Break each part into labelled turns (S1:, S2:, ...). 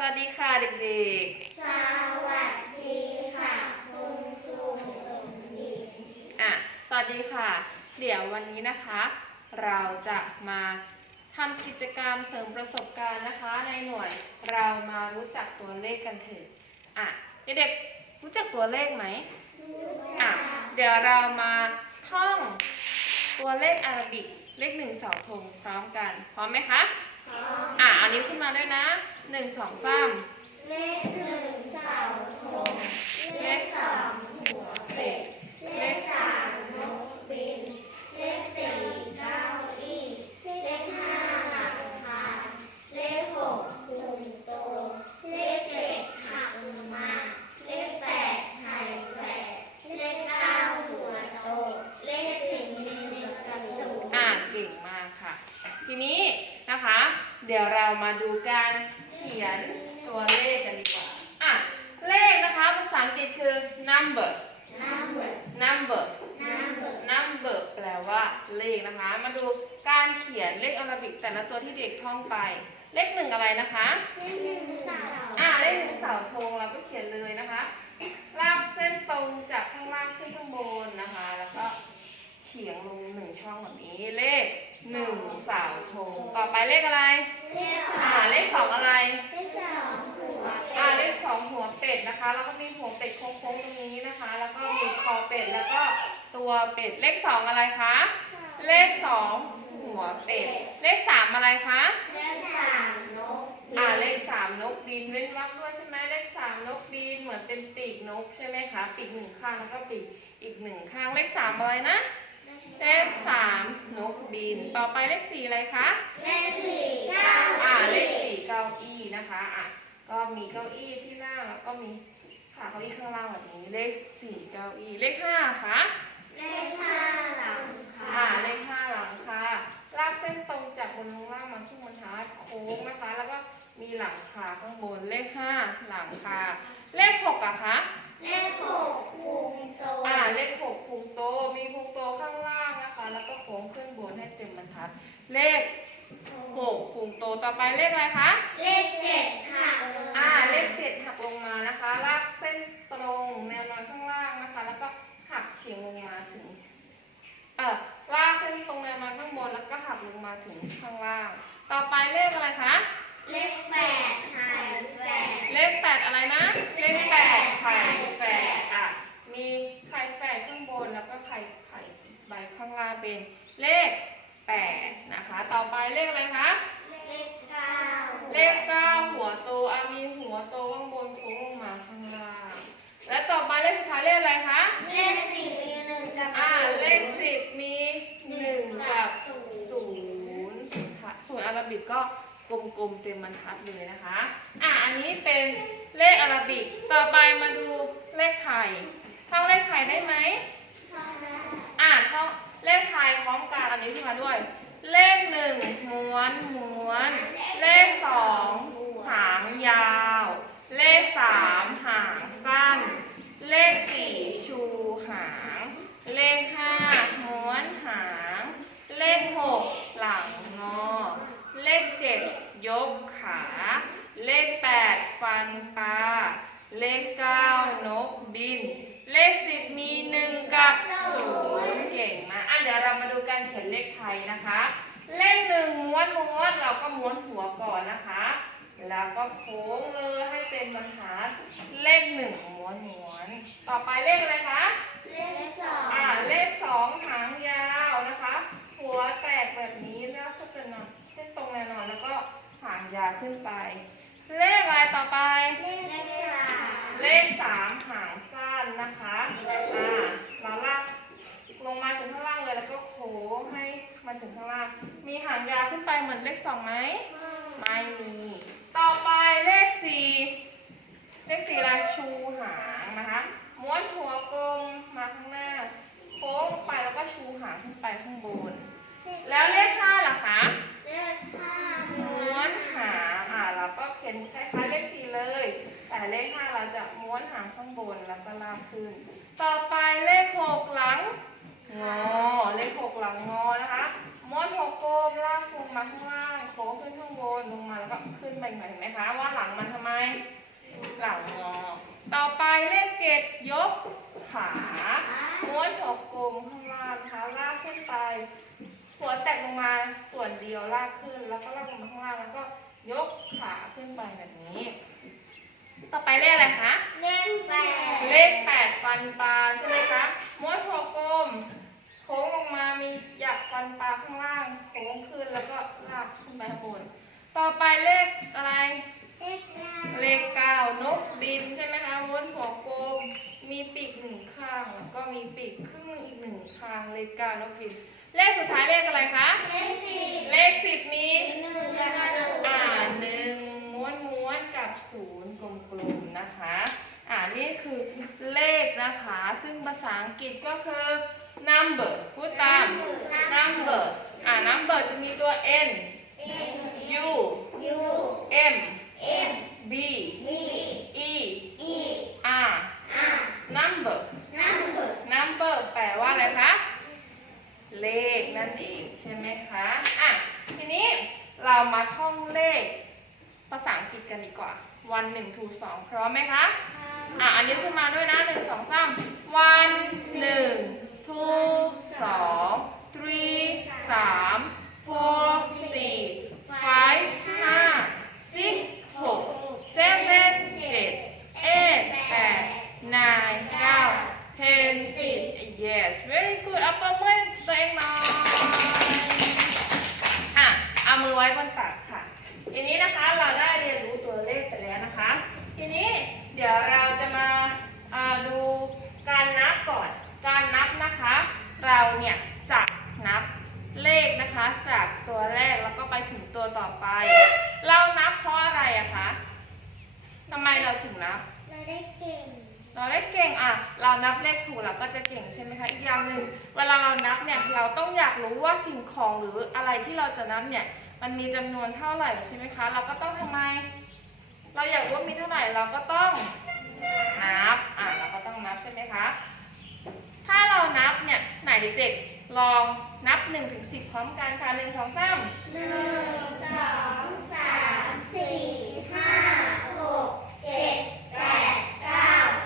S1: สวัสดีค่ะเด็กๆ
S2: สวัสดีค่ะคุณครูสมดี
S1: อะ สวัสดีค่ะ เดี๋ยววันนี้นะคะ เราจะมาทำกิจกรรมเสริมประสบการณ์นะคะ ในหน่วยเรามารู้จักตัวเลขกันเถอะอะเด็กๆรู้จักตัวเลขไหมอะเดี๋ยวเรามาท่องตัวเลขอาราบิกเลขหนึ่งเสาธงพร้อมกัน พร้อมไหมคะ นนี้วขึ้นมาด้วยนะหนึ่งสองสาม
S2: เลขหนึ่งเสาธงเลขสองหัวเป็ดเลขสามนกบิน เลขสี่เก้าอี้เลขห้าหลังคาเลขหกคุมโต เลขเจ็ดหักมา เลขแปดไข่แฝดเลขเก้าหัวโต เลขสิบมีหนึ่งกับศูน
S1: อ่าเก่งมากค่ะ ทีนี้นะคะ เดี๋ยวเรามาดูการเขียนตัวเลขกันดีกว่าอะเลขนะคะภาษาอังกฤษคือ number
S2: น้ำเบิด
S1: number
S2: น้ำเบิด
S1: number แปลว่าเลขนะคะ มาดูการเขียนเลขอาราบิกแต่ละตัวที่เด็กท่องไป เลขหนึ่งอะไรนะคะ
S2: เลขหนึ่งเสา
S1: อ่าเลขหนึ่งเสาธงเราก็เขียนเลยนะคะลากเส้นตรงจากข้างล่างขึ้นข้างบนนะคะ แล้วก็ เฉียงลงหนึ่งช่องแบบนี้เลขหนึ่งเสาธงต่อไปเลขอะไร
S2: เลขส
S1: อ่า
S2: อง
S1: เลขสองอะไร
S2: เลขสองหัว
S1: อ่าเลขสองหัวเป็ดนะคะ แล้วก็มีหัวเป็ดโค้งๆตรงนี้นะคะ แล้วก็มีคอเป็ดแล้วก็ตัวเป็ดเลขสองอะไรคะ เลขสองหัวเป็ด เลขสามอะไรคะ
S2: เลขสามนก
S1: อ่าเลขสามนกบินเว้นวรรคด้วยใช่ไหมเลขสามนกบินเหมือนเป็นปีกนกใช่ไหมคะปีกหนึ่งข้างแล้วก็ปีกอีกหนึ่งข้างเลขสามอะไรนะ เลขสามนกบิน ต่อไปเลขสี่อะไรคะ
S2: เลขสี่เก้า
S1: อ่าเลขสี่เก้าอี้นะคะอะก็มีเก้าอี้ที่นั่งแล้วก็มีขาเก้าอี้ข้างล่างแบบนี้ เลขสี่เก้าอี้เลขห้าคะ
S2: เลขห้าหลังคา
S1: อ่าเลขห้าหลังคาลากเส้นตรงจากบนลงล่างมาขึ้นบนท้ายโค้งนะคะ แล้วก็มีหลังคาข้างบนเลขห้าหลังคาเลขหกอะคะ
S2: เลขหกพุงโต
S1: อ่าเลขหกพุงโตมีพุงโตข้าง ก็โค้งขึ้นบนให้เต็มบรรทัด เลขหกพุงโตต่อไปเลขอะไรคะ
S2: เลขเจ็ดหักลง
S1: อ่า เลขเจ็ดหักลงมานะคะ ลากเส้นตรงแนวนอนข้างล่างนะคะ แล้วก็หักเฉียงลงมาถึง เออลากเส้นตรงแนวนอนข้างบนแล้วก็หักลงมาถึงข้างล่าง ต่อไปเลขอะไรคะ
S2: เลขแปดไข่แฝด
S1: เลขแปดอะไรนะ เลขแปดไข่แฝดอะ มีไข่แฝดข้างบนแล้วก็ไข่ไข่ ใบข้างล่างเป็นเลขแปดนะคะ ต่อไปเลขอะไรคะ
S2: เลขเก้า
S1: เลขเก้าหัวโตอะมีหัวโตข้างบนโค้งลงมาข้างล่าง และต่อไปเลขสุดท้ายเลขอะไรคะ
S2: เลขสี่มีหนึ่งกับ
S1: อ่า เลขสิบมีหนึ่งกับศูนย์ศูนย์ค่ะศูนย์อาราบิกก็กลมๆเต็มบรรทัดเลยนะคะ อ่าอันนี้เป็นเลขอาราบิก ต่อไปมาดูเลขไทยท่องเลขไทยได้ไหม อ่าท่องเลขไทยพร้อมกันอันนี้ขึ้นมาด้วย เลขหนึ่งม้วนม้วน เลขสองหางยาว เลขสามหางสั้น เลขสี่ชูหาง เลขห้าม้วนหาง เลขหกหลังงอ เลขเจ็ดยกขา เลขแปดฟันปลา เลขเก้านกบิน เลขสิบมีหนึ่งกับศูนย์เก่งมากอะเดี๋ยวเรามาดูการเขี ยนเลขไทยนะคะ เลขหนึ่งม้วนม้วนเราก็ม้วนหัวก่อนนะคะ แล้วก็โค้งเลยให้เป็นบรรทัดเลขหนึ่งม้วนม้วน ต่อไปเลขอะไรคะ
S2: เลขสอง
S1: อ่าเลขสองหางยาวนะคะ หัวแตกแบบนี้แล้วก็จะนอนเส้นตรงแน่นอนแล้วก็หางยาวขึ้นไป เลขอะไรต่อไป
S2: เลขสาม
S1: เลขสามหางสั้นนะคะ อ่าเราลาก ลงมาถึงข้างล่างเลยแล้วก็โค้งให้มันถึงข้างล่าง มีหางยาวขึ้นไปเหมือนเลขสองไหมไม่มี ต่อไปเลขสี่เลขสี่ลายชูหางนะคะ ม้วนหัวกลมมาข้างหน้า โค้งลงไปแล้วก็ชูหางขึ้นไปข้างบน แล้วเลขห้าล่ะคะ
S2: เลขห้า
S1: ม้วนหางอ่าเราก็เขียนคล้ายๆเลขสี่เลย แต่เลขห้าเราจะม้วนหางข้างบนแล้วก็ลากขึ้น ต่อไปเลขหกหลัง งอ เลขหกหลังงอนะคะม้วนหกโกมล่ากลงมาข้างล่างโค้งขึ้นข้างบนลงมาแล้วก็ขึ้นไปใหม่เห็นไหมคะ ว่าหลังมันทำไม หลังงอ ต่อไปเลขเจ็ดยกขาม้วนหกโกมข้างล่างนะคะลากขึ้นไป หัวแตกลงมาส่วนเดียวลากขึ้นแล้วก็ลากลงมาข้างล่างแล้วก็ยกขาขึ้นไปแบบนี้ ต่อไปเลขอะไรคะ
S2: เลขแปด
S1: เลขแปดฟันปลาใช่ไหมคะม้วนหก นึ่งข้างเลขเก้านกบินเลขสุดท้ายเลขอะไรคะ
S2: เล่นสี่
S1: เลขสิบมี
S2: หนึ่งกับศูนย์
S1: อ่าหนึ่งม้วนม้วนๆกับศูนย์กลมๆนะคะ อ่านี่คือเลขนะคะ ซึ่งภาษาอังกฤษก็คือ number พูดตาม number อ่า number จะมีตัว n
S2: เอ็น
S1: u
S2: ยู
S1: m
S2: เอ็ม
S1: b
S2: บี
S1: e
S2: อี
S1: r
S2: อาร์
S1: number
S2: นัมเบอร์
S1: number แปลว่าอะไรคะ เลขนั่นเองใช่ไหมคะอะทีนี้เรามาท่องเลขภาษาอังกฤษกันดีกว่า วันหนึ่งถูสองพร้อมไหมคะอะอันนี้ขึ้นมาด้วยนะหนึ่งสองสามวันหนึ่งทูสอง three สาม four สี่ five ห้า six หก seven เจ็ด eight แปด nine เก้า ten สิบ yes very good เอาประมือ ตัวเองหน่อยอะเอามือไว้บนตักค่ะ ทีนี้นะคะเราได้เรียนรู้ตัวเลขไปแล้วนะคะ ทีนี้เดี๋ยวเราจะมาาดูการนับก่อน การนับนะคะ เราเนี่ยจะนับเลขนะคะจากตัวแรกแล้วก็ไปถึงตัวต่อไป เรานับเพราะอะไรอะคะทำไมเราถึงนับ
S2: เราได้เก่ง
S1: เราได้เก่งอะ เรานับเลขถูกเราก็จะเก่งใช่ไหมคะ อีกอย่างหนึ่งเวลาเรานับเนี่ยเราต้องอยากรู้ว่าสิ่งของหรืออะไรที่เราจะนับเนี่ยมันมีจำนวนเท่าไหร่ใช่ไหมคะ เราก็ต้องทำไม เราอยากรู้ว่ามีเท่าไหร่เราก็ต้องนับอะเราก็ต้องนับใช่ไหมคะ ถ้าเรานับเนี่ยไหนเด็กๆลองนับ1นถึงสิพร้อมกันค่ะหนึ่งสองสาม
S2: หนึ่งสองสามสี่ห้าหกเจ็ด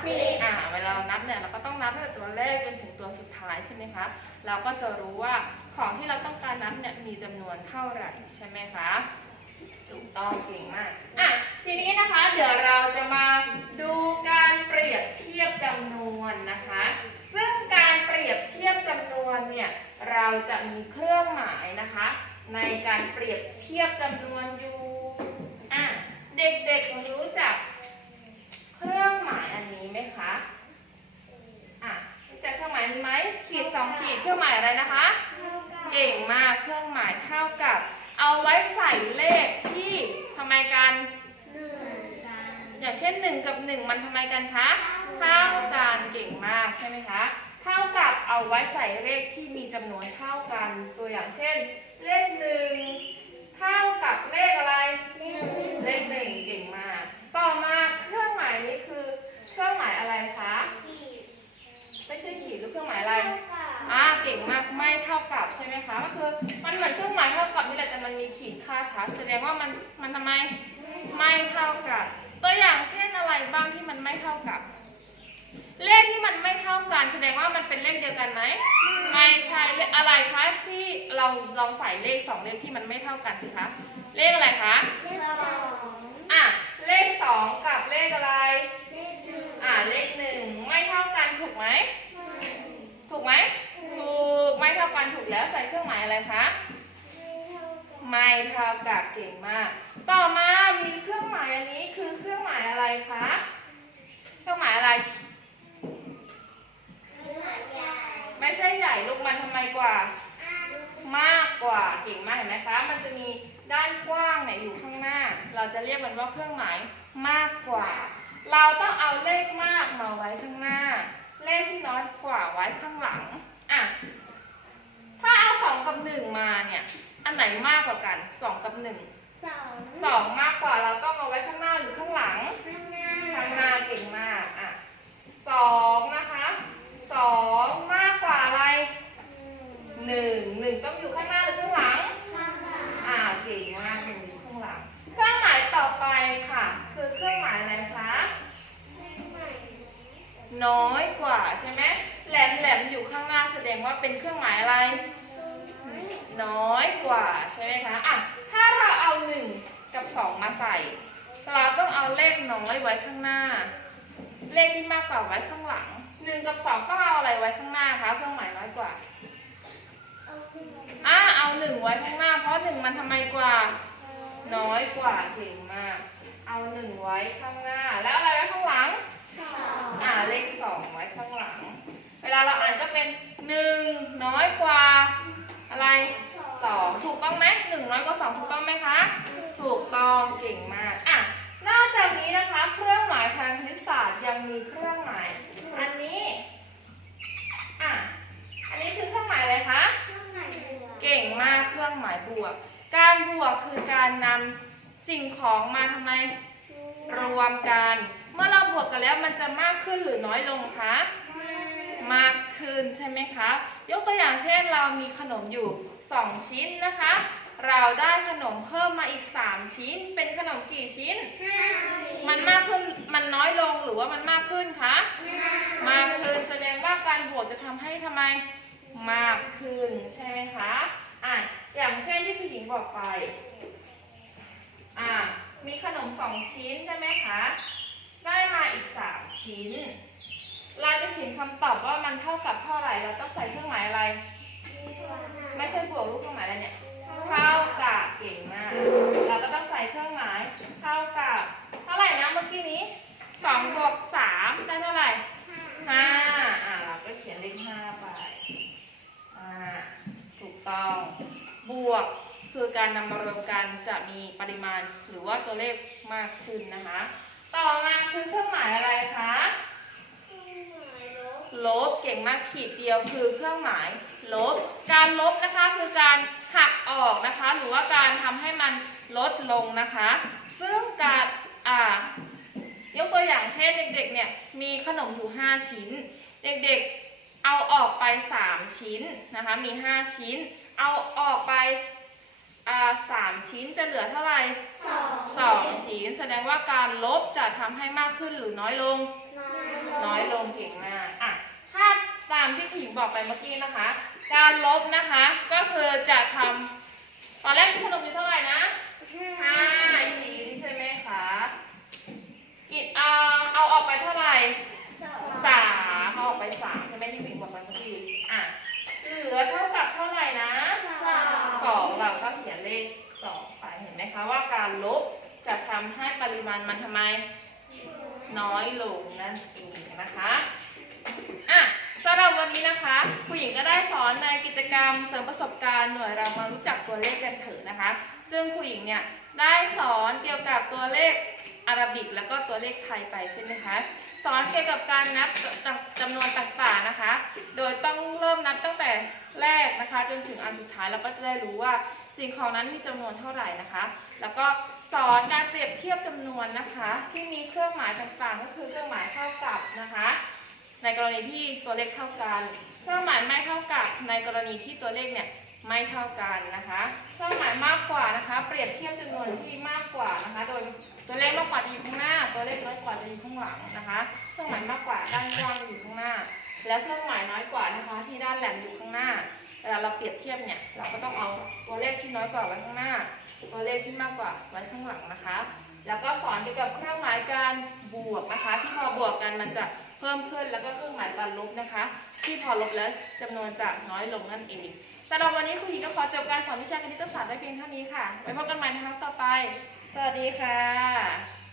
S2: ก้าสิบ
S1: อ่าเวลาเรานับเนี่ยเราก็ต้องนับตั้งแต่ตัวแรกจนถึงตัวสุดท้ายใช่ไหมคะ เราก็จะรู้ว่าของที่เราต้องการนับเนี่ยมีจำนวนเท่าไหร่ใช่ไหมคะถูกต้องเก่งมากอะทีนี้นะคะเดี๋ยวเราจะมาดูการเปรียบเทียบจำนวนนะคะ ซึ่งการเปรียบเทียบจำนวนเนี่ยเราจะมีเครื่องหมายนะคะ ในการเปรียบเทียบจำนวนอยู่อะเด็กๆรู้จัก เครื่องหมายอันนี้ไหม คะอะรู้จักเครื่องหมายนี้ไหมขีดสองขีดเครื่องหมายอะไรนะคะ เก่งมากเครื่องหมายเท่ากับ เอาไว้ใส่เลขที่ทำไมกัน
S2: หนึ่งกัน
S1: อย่างเช่นหนึ่งกับหนึ่งมันทำไมกันคะเท่ากันเก่งมากใช่ไหมคะเท่ากับเอาไว้ใส่เลขที่มีจำนวนเท่ากัน ตัวอย่างเช่น เลขหนึ่งเท่ากับเลขอะไร
S2: เลขหนึ่ง
S1: คะก็คือมันเหมือนเครื่องหมายเท่ากับนี่แหละแต่มันมีขีดค่าทับแสดงว่ามันมันทำไมไม่เท่ากับ ตัวอย่างเช่นอะไรบ้างที่มันไม่เท่ากับ เลขที่มันไม่เท่ากัน แสดงว่ามันเป็นเลขเดียวกันไหมไม่ใช่เลขอะไรคะที่เราลองใส่เลขสองเลขที่มันไม่เท่ากันสิคะเลขอะไรคะ
S2: เลขสอง
S1: อะเลขสองกับเลขอะไร
S2: เลขหนึ่ง
S1: อะเลขหนึ่งไม่เท่ากันถูกไหมถูกไหม ถูก ไม่เท่ากันถูกแล้วใส่เครื่องหมายอะไรคะ ไม่เท่ากับเก่งมาก ต่อมามีเครื่องหมายอันนี้คือเครื่องหมายอะไรคะ เครื่องหมายอะไร ไม่ใช่ใหญ่ลูกมันทำไมกว่า มากกว่าเก่งมากเห็นไหมคะ มันจะมีด้านกว้างเนี่ยอยู่ข้างหน้า เราจะเรียกมันว่าเครื่องหมายมากกว่า เราต้องเอาเลขมากมาไว้ข้างหน้า เลขที่น้อยกว่าไว้ข้างหลังอะ ถ้าเอาสองกับหนึ่งมาเนี่ย อันไหนมากกว่ากันสองกับหนึ่ง
S2: สอง
S1: สองมากกว่าเราต้องเอาไว้ข้างหน้าหรือข้างหลัง
S2: ข้างหน้า
S1: ข้างหน้าเก่งมาก อะสองนะคะสองมากกว่าอะไรหนึ่งหนึ่งต้องอยู่ข้างหน้าหรือข้างหลัง
S2: ข้างหลัง
S1: อ่าเก่งมากหนึ่งอยู่ข้างหลัง เครื่องหมายต่อไปค่ะ คือเครื่องหมายอะไรคะ
S2: เลขใหม่
S1: น น้อยกว่าใช่ไหมแหลมแหลมอยู่ข้างหน้าแสดงว่าเป็นเครื่องหมายอะไร น้อยกว่าใช่ไหมคะอะถ้าเราเอาหนึ่งกับสองมาใส่ เราต้องเอาเลข น้อยไว้ข้างหน้า เลขที่มากกว่าไว้ข้างหลังหนึ่งกับสองต้องเอาอะไรไว้ข้างหน้าคะเครื่องหมายน้อยกว่าอะเอาหนึ่งไว้ข้างหน้า เพราะหนึ่งมันทำไมกว่า น้อยกว่าเก่งมาก เอาหนึ่งไว้ข้างหน้า แล้วอะไรไว้ข้างหลังอ่าเลขสองไว้ข้างหลัง เวลาเราอ่านก็เป็นหนึ่งน้อยกว่า อะไรสองถูกต้องไหมหนึ่งน้อยกว่าสองถูกต้องไหมคะ ถูกต้องเก่งม มีเครื่องหมาย อันนี้ อะ อันนี้คือเครื่องหมายอะไรคะเก่งมากเครื่องหมายบวก การบวกคือการนำสิ่งของมาทำไม รวมกัน เมื่อเราบวกกันแล้วมันจะมากขึ้นหรือน้อยลงคะ มากขึ้นใช่ไหมคะ ยกตัวอย่างเช่นเรามีขนมอยู่ 2 ชิ้นนะคะ เราได้ขนมเพิ่มมาอีก 3 ชิ้น เป็นขนมกี่ชิ้น มันมากขึ้น มันน้อยลงหรือว่ามันมากขึ้นคะ มากขึ้นแสดงว่าการบวกจะทำให้ทำไม มากขึ้นใช่ไหมคะอะอย่างเช่นที่ผู้หญิงบอกไปอะมีขนมสองชิ้นใช่ไหมคะ ได้มาอีกสามชิ้น เราจะเขียนคำตอบว่ามันเท่ากับเท่าไหร่ เราต้องใส่เครื่องหมายอะไร ไม่ใช่บวกรูปเครื่องหมายอะไรเนี่ย เท่ากับเก่งมาก เราก็ต้องใส่เครื่องหมาย เท่ากับ เท่าไหร่นะเมื่อกี้นี้สองบวกสามได้เท่าไหร่ห้าอ่าเราก็เขียนเลขห้าไป อ่า ถูกต้อง บวกคือการนำมารวมกันจะมีปริมาณหรือว่า ตัวเลขมากขึ้นนะคะ ต่อมาคือเครื่องหมายอะไรคะลบเก่งมากขีดเดียวคือเครื่องหมายลบ การลบนะคะคือการหักออกนะคะ หรือว่าการทำให้มันลดลงนะคะ ซึ่งการอ่ายกตัวอย่างเช่นเด็กๆเนี่ยมีขนมอยู่ 5 ชิ้น เด็กๆเอาออกไป 3 ชิ้นนะคะมี 5 ชิ้น เอาออกไป อ่าสามชิ้นจะเหลือเท่าไหร่สองชิ้นแสดงว่าการลบจะทำให้มากขึ้นหรือน้อยลง น้อยลงเก่งมากอะถ้าตามที่ผู้หญิงบอกไปเมื่อกี้นะคะ การลบนะคะ ก็คือจะทำตอนแรกขนมอยู่เท่าไหร่นะห้าชิ้นใช่ไหมคะกิดเอาเอาออกไปเท่าไหร่สามเอาออกไปสามใช่ไหมที่ผู้หญิงบอกไปเมื่อกี้อะ เหลือเท่ากับเท่าไหร่นะสองเราก็เขียนเลขสองไปเห็นไหมคะว่าการลบจะทำให้ปริมาณมันทำไม น้อยลงนั่นเองนะคะอะสำหรับวันนี้นะคะผู้หญิงก็ได้สอนในกิจกรรมเสริมประสบการณ์หน่วยเรามารู้จักตัวเลขกันเถอะนะคะ ซึ่งผู้หญิงเนี่ยได้สอนเกี่ยวกับตัวเลขอาราบิกแล้วก็ตัวเลขไทยไปใช่ไหมคะ สอนเกี่ยวกับการนับจำนวนต่างๆนะคะ โดยต้องเริ่มนับตั้งแต่แรกนะคะ จนถึงอันสุดท้ายเราก็จะได้รู้ว่าสิ่งของนั้นมีจำนวนเท่าไหร่นะคะ แล้วก็สอนการเปรียบเทียบจำนวนนะคะ ที่มีเครื่องหมายต่างๆ ก็คือเครื่องหมายเท่ากับนะคะ ในกรณีที่ตัวเลขเท่ากัน เครื่องหมายไม่เท่ากับ ในกรณีที่ตัวเลขเนี่ยไม่เท่ากันนะคะ เครื่องหมายมากกว่านะคะ เปรียบเทียบจำนวนที่มากกว่านะคะ โดย ตัวเลขมากกว่าจะอยู่ข้างหน้า ตัวเลขน้อยกว่าจะอยู่ข้างหลังนะคะ เครื่องหมายมากกว่าด้านกว้างจะอยู่ข้างหน้า และเครื่องหมายน้อยกว่านะคะ ที่ด้านแหลมอยู่ข้างหน้าเวลาเราเปรียบเทียบเนี่ย เราก็ต้องเอาตัวเลขที่น้อยกว่าไว้ข้างหน้า ตัวเลขที่มากกว่าไว้ข้างหลังนะคะ แล้วก็สอนเกี่ยวกับเครื่องหมายการบวกนะคะ ที่พอบวกกันมันจะเพิ่มขึ้นแล้วก็เครื่องหมายการลบนะคะ ที่พอลบแล้วจำนวนจะน้อยลงนั่นเอง สำหรับวันนี้ครูหญิงก็ขอจบการสอนวิชาคณิตศาสตร์ได้เพียงเท่านี้ค่ะ ไว้พบกันใหม่ในครั้งต่อไป สวัสดีค่ะ